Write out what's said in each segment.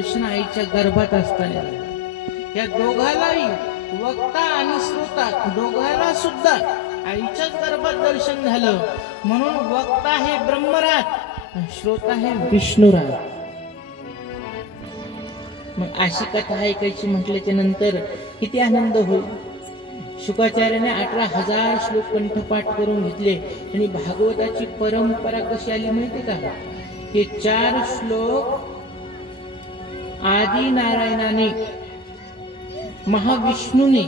दर्शन आईच्या गर्भात असताना या दोघालाही वक्ता आणि श्रोता दोघाला सुद्धा आईच्याच गर्भात दर्शन झालं. म्हणून वक्ता हे ब्रह्मराज आणि श्रोता हे विष्णुराज. मग अशी कथा ऐकायची म्हटल्याच्या नंतर किती आनंद होईल. शुकाचार्याने 18,000 श्लोक कंठपाठ करून घेतले. आणि भागवताची परंपरा कशी आली माहिती का? हे 4 श्लोक आदि नारायणाने महाविष्णूने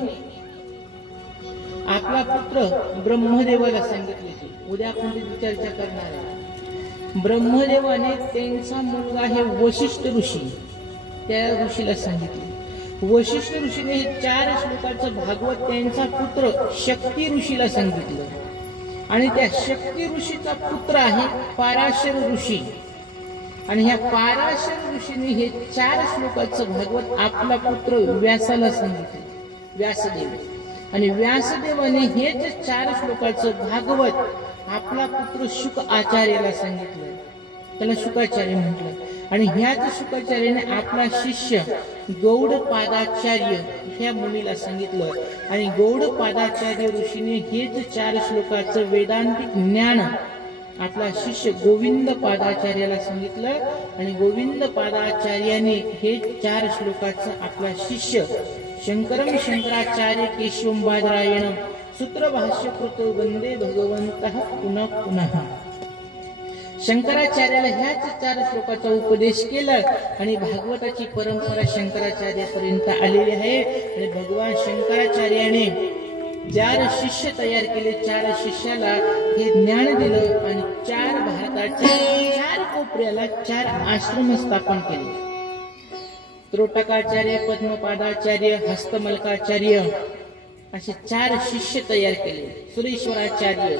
आपला पुत्र ब्रह्मदेवाला सांगितले. उद्या आपण त्याची चर्चा करणार आहे. ब्रह्मदेवाने त्यांचा मुलगा हे वशिष्ठ ऋषी त्या ऋषीला सांगितले. वशिष्ठ ऋषीने हे 4 श्लोकाचं भागवत त्यांचा पुत्र शक्ती ऋषीला सांगितलं. आणि त्या शक्ती ऋषीचा पुत्र आहे पाराशर ऋषी. आणि ह्या पाराशर ऋषीने हे 4 श्लोकाचं भागवत आपला पुत्र व्यासाला सांगितले, व्यासदेव. आणि व्यासदेवाने हेच 4 श्लोकाचं भागवत आपला पुत्र शुक आचार्याला सांगितलं. त्याला शुकाचार्य म्हटलं. आणि ह्याच शुकाचार्याने आपला शिष्य गौडपादाचार्य ह्या मुनीला सांगितलं. आणि गौडपादाचार्य ऋषीने हेच 4 श्लोकाचं वेदांतिक ज्ञान आपला शिष्य गोविंद पादाचार्याला सांगितलं. आणि गोविंद पादाचार्याने हे 4 श्लोकाचं आपला शिष्य शंकरम शंकराचार्य केशवम बादरायणम सूत्रभाष्यकृतो वंदे भगवंतः पुनः पुनः. शंकराचार्याला ह्याच 4 श्लोकाचा उपदेश केला. आणि भागवताची परंपरा शंकराचार्यापर्यंत आलेली आहे. आणि भगवान शंकराचार्याने 4 शिष्य तयार केले. 4 शिष्याला हे ज्ञान दिलं. आणि 4 भारताच्या 4 कोपऱ्याला 4 आश्रम स्थापन केले. त्रोटकाचार्य, पद्मपादाचार्य, हस्तमलकाचार्य असे 4 शिष्य तयार केले. सुरेश्वराचार्य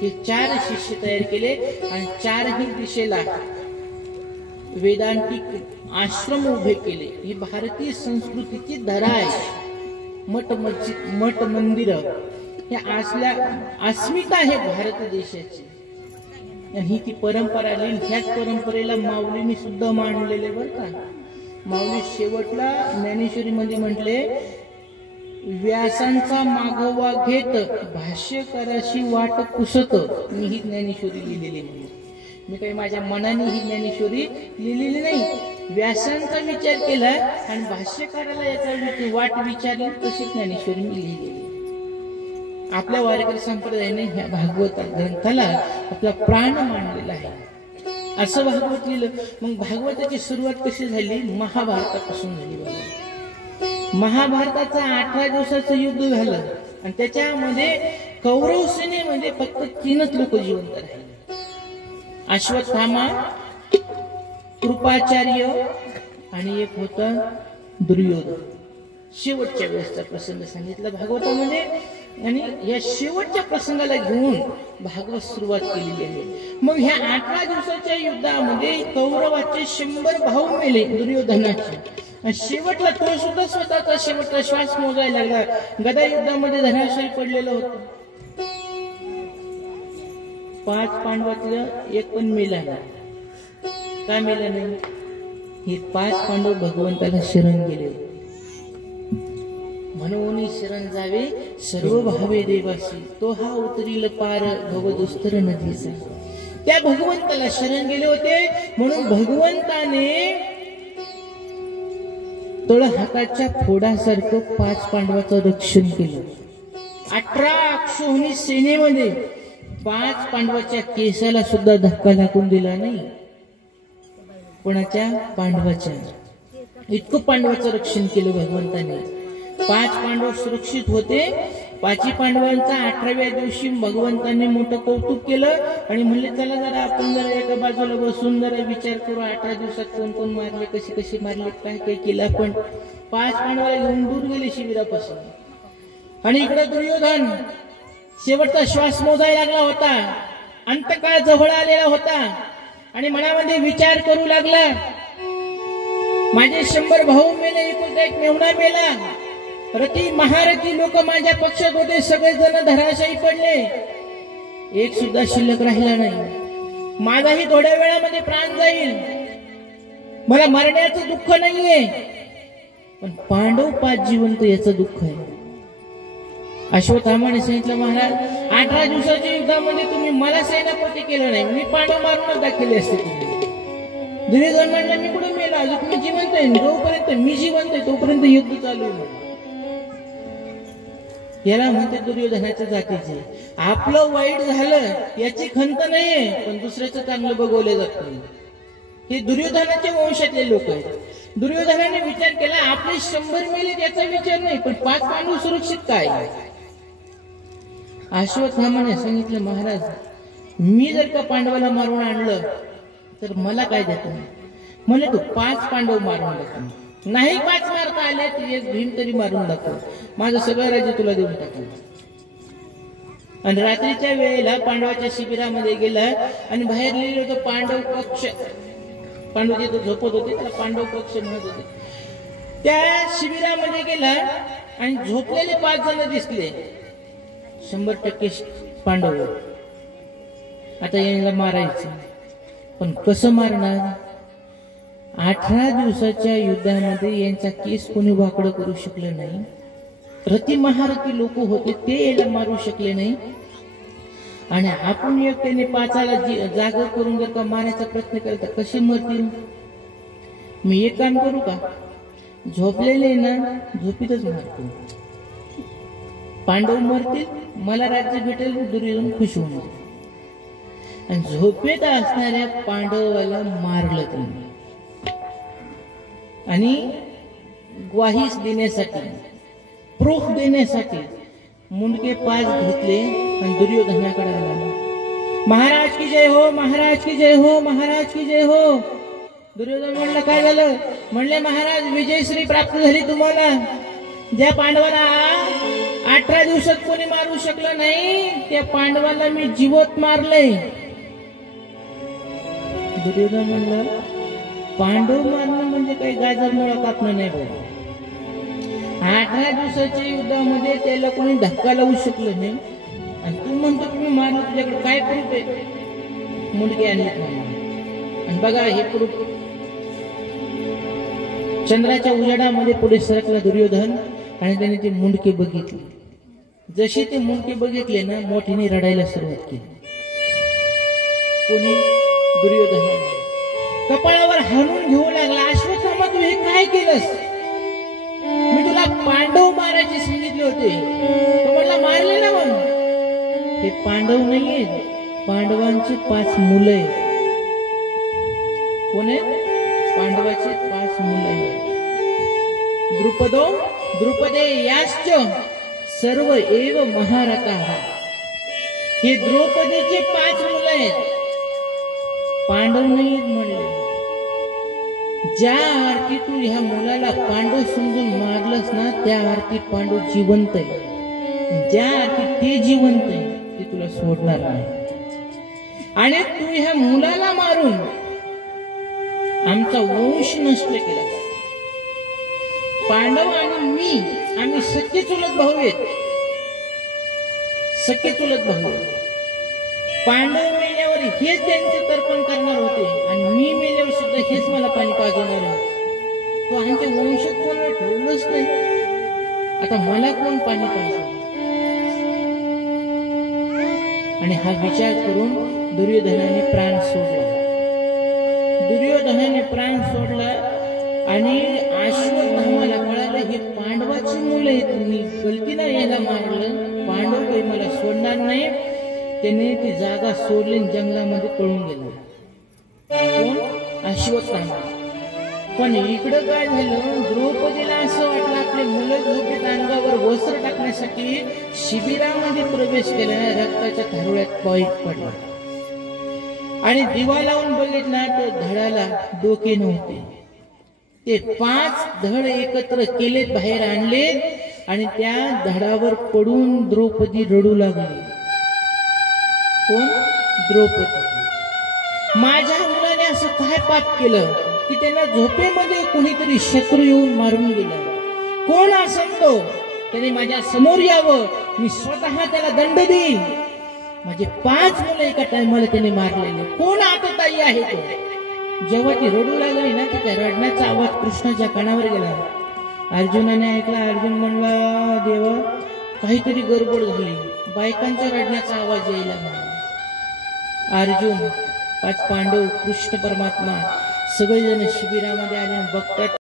हे 4 शिष्य तयार केले. आणि 4ही दिशेला वेदांतिक आश्रम उभे केले. ही भारतीय संस्कृतीची धरा आहे. मठ मस्जिद, मठ मंदिर हे असल्या अस्मिता आहे भारत देशाची. ही ती परंपरा आली. ह्याच परंपरेला माऊलींनी सुद्धा मांडलेले बरं का. माऊली शेवटला ज्ञानेश्वरी मध्ये म्हटले, व्यासांचा मागोवा घेत भाष्यकाराशी वाट पुसत मी ही ज्ञानेश्वरी लिहिलेली नाही. मी काही माझ्या मनाने ही ज्ञानेश्वरी लिहिलेली नाही. व्यासांचा विचार केला आणि भाष्यकाराला याचा वाट विचारली तशी ज्ञानेश्वरी मी लिहिलेली. आपल्या वारकरी संप्रदायाने ह्या भागवत ग्रंथाला आपला प्राण मानलेला आहे. असं भागवत लिहिलं. मग भागवताची सुरुवात कशी झाली? महाभारतापासून झाली. बघा, महाभारताचं 18 दिवसाचं युद्ध झालं. आणि त्याच्यामध्ये कौरव सेनेमध्ये फक्त 3च लोक जिवंत राहिले. अश्वत्थामा, कृपाचार्य आणि एक होता दुर्योधन. शेवटच्या वेळेसचा प्रसंग सांगितला भागवतामध्ये. आणि या शेवटच्या प्रसंगाला घेऊन भागवत सुरुवात केलेली आहे. मग ह्या 18 दिवसाच्या युद्धामध्ये कौरवाचे 100 भाऊ मेले दुर्योधनाचे. आणि शेवटला तो सुद्धा स्वतःचा शेवटचा श्वास मोजायला लागला. गदा युद्धामध्ये धनाशायी पडलेलं होतं. 5 पांडवातलं एक पण मेला नाही. का मेला नाही? हे 5 पांडव भगवंताला शरण गेले. म्हणून शरण जावे सर्व भावे देवासी, तो हा उतरील पार भवदुस्तर नदीचा. त्या भगवंताला शरण गेले होते. म्हणून भगवंताने तळ हाताच्या फोडासारखं 5 पांडवाचं रक्षण केलं. 18 अक्षोहिणी सेनेमध्ये 5 पांडवाच्या केसाला सुद्धा धक्का लागून दिला नाही. कोणाच्या? पांडवाच्या. इतकं पांडवाचं रक्षण केलं भगवंताने. 5 पांडव सुरक्षित होते. 5 पांडवांचा 18व्या दिवशी भगवंतांनी मोठं कौतुक केलं. आणि म्हणले चला जरा आपण जरा एका बाजूला बसून जरा विचार करू. 18 दिवसात कोण कोण मारले, कसे कसे मारले, काय काय केलं आपण. 5 पांडवाला घेऊन दूर गेले शिबिरापासून. आणि इकडे दुर्योधन शेवटचा श्वास मोजायला लागला होता. अंतकाळ जवळ आलेला होता. आणि मनामध्ये विचार करू लागला, माझे 100 भाऊ मेले, एकुलता एक मेहुणा मेला. रती महारथी लोक माझ्या पक्षात होते, सगळेजण धराशायी पडले, एक सुद्धा शिल्लक राहिला नाही. माझाही थोड्या वेळामध्ये प्राण जाईल. मला मरण्याचं दुःख नाहीये, पण पांडव 5 जिवंत याचं दुःख आहे. अश्वत्थामाने सांगितलं, महाराज 18 दिवसाच्या युद्धामध्ये तुम्ही मला सेनापती केलं नाही, मी पांडव मारूनच दाखवले असते तुम्ही. दुर्योधन म्हणला, मी कुठे मेला, अजून मी जिवंत आहे, जोपर्यंत मी जिवंत आहे तोपर्यंत युद्ध चालू आहे. याला म्हणते दुर्योधनाच्या जातीचे. आपलं वाईट झालं याची खंत नाहीये, पण दुसऱ्याचं चांगलं बघवलं जात नाही. हे दुर्योधनाच्या वंशातले लोक आहेत. दुर्योधनाने विचार केला, आपले 100 मेले त्याचा विचार नाही, पण 5 पांडव सुरक्षित काय. अश्वत्थामाने सांगितलं, महाराज मी जर का पांडवाला मारून आणलं तर मला काय देत नाही. म्हणले, तू 5 पांडव मारून दाखव. नाही 5 मारता आले तर एक भीम तरी मारून दाखव, माझं सगळं राज्य तुला देऊन टाकलं. आणि रात्रीच्या वेळेला पांडवाच्या शिबिरामध्ये गेला आणि बाहेर लिहिलं होतं पांडव कक्ष. पांडव जिथे झोपत होते त्याला पांडव कक्ष म्हणत होते. त्या शिबिरामध्ये गेला आणि झोपलेले 5 जण दिसले. 100% पांडव. आता यांना मारायचं, पण कसं मारणार. 18 दिवसाच्या युद्धामध्ये यांचा केस कोणी वाकडं करू शकलं नाही. रती महारथी लोक होते ते याला मारू शकले नाही. आणि आपण एकट्याने 5 जागा करून जर का मारायचा प्रयत्न केला तर कसे मरतील. मी एक काम करू का, झोपलेले ना झोपीतच मारतो. पांडव मरतील, मला राज्य भेटेल, दुर्योधन खुश होणार. आणि झोपेत असणाऱ्या पांडवाला मारलं त्यांनी. आणि ग्वाहीस देण्यासाठी, प्रूफ देण्यासाठी मुंडके 5 घेतले आणि दुर्योधनाकडे आला. महाराज की जय हो, महाराज की जय हो, महाराज की जय हो. दुर्योधन म्हणलं, काय झालं. म्हणले, महाराज विजयश्री प्राप्त झाली तुम्हाला. ज्या पांडवाला 18 दिवसात कोणी मारू शकलं नाही त्या पांडवाला मी जिवंत मारले. दुर्योधन म्हणलं, पांडव मारणं म्हणजे काही गाजर मुळा कापणं नाही बाबा. 18 दिवसाच्या युद्धामध्ये त्याला कोणी धक्का लावू शकलं नाही आणि तू म्हणतो तुम्ही मारलं, तुझ्याकडे काय प्रूफ आहे. मुंडके आणले आणि बघा हे प्रूफ. चंद्राच्या उजेडामध्ये पुढे सरकला दुर्योधन आणि त्याने ते मुंडके बघितले. जसे ते मुंडके बघितले ना, मोठीने रडायला सुरुवात केली. कोणी, दुर्योधनाने. कपाळावर हाणून घेऊ लागला, अश्वत्थामा तू हे काय केलंस. मी तुला पांडव मारायचे सांगितले होते, तो म्हणला मारले ना. मग हे पांडव नाहीये, पांडवांची 5 मुलं आहेत. कोण आहेत. पांडवाची 5 मुलं आहेत. द्रुपदे याश्च सर्व एव महारथाः. हे द्रौपदीचे 5 मुलं आहेत, पांडव नाहीत म्हणले. ज्या अर्थी तू ह्या मुलाला पांडव समजून मारलंस ना, त्या अर्थी पांडव जिवंत आहे. ज्या अर्थी ते जिवंत आहे ते तुला सोडणार नाही. आणि तू ह्या मुलाला मारून आमचा वंश नष्ट केला. पांडव आणि मी आम्ही सख्खे चुलत भाऊ आहेत. सख्खे चुलत भाऊ. पांडव मेल्यावर हेच त्यांचे तर्पण करणार होते आणि मी मेल्यावर सुद्धा हेच मला पाणी पाजवणार आहे. तो आमच्या वंशात कोणाला ठेवलंच नाही, आता मला कोण पाणी पाजवणार. आणि हा विचार करून दुर्योधनाने प्राण सोडला. दुर्योधनाने प्राण सोडला आणि अश्वत्थामाला कळालं हे पांडवाची मुलं आहेत, मी गलतीनं याला मारलं, पांडव काही मला सोडणार नाही. त्याने ती जागा सोडली, जंगलामध्ये पळून गेला. कोण. अश्वत्थामा. पण इकडं काय झालं, द्रौपदीला असं वाटलं आपले मुलं झोपेत अंगावर वस्त्र टाकण्यासाठी शिबिरामध्ये प्रवेश केला, रक्ताच्या धारुळ्यात पॉईंट पडला आणि दिवा लावून बघितला तर धडाला डोके नव्हते. ते 5 धड एकत्र केलेत, बाहेर आणलेत आणि त्या धडावर पडून द्रौपदी रडू लागली. कोण. द्रौपदी. माझ्या मुलाने असं काय पाप केलं की त्यांना झोपेमध्ये कोणीतरी शत्रू येऊन मारून गेला. कोण असेल तो, त्याने माझ्या समोर यावं, मी स्वतः त्याला दंड देईन. माझे 5 मुलं एका टायमाला त्याने मारलेले. कोण आतताई आहे तो. जेव्हा ती रडू लागली ना तर त्या रडण्याचा आवाज कृष्णाच्या कानावर गेला. अर्जुनाने ऐकला. अर्जुन म्हणला, देवा काहीतरी गडबड झाली, बायकांच्या रडण्याचा आवाज यायला लागला. अर्जुन, 5 पांडव, कृष्ण परमात्मा सगळेजण शिबिरामध्ये आले. बघतात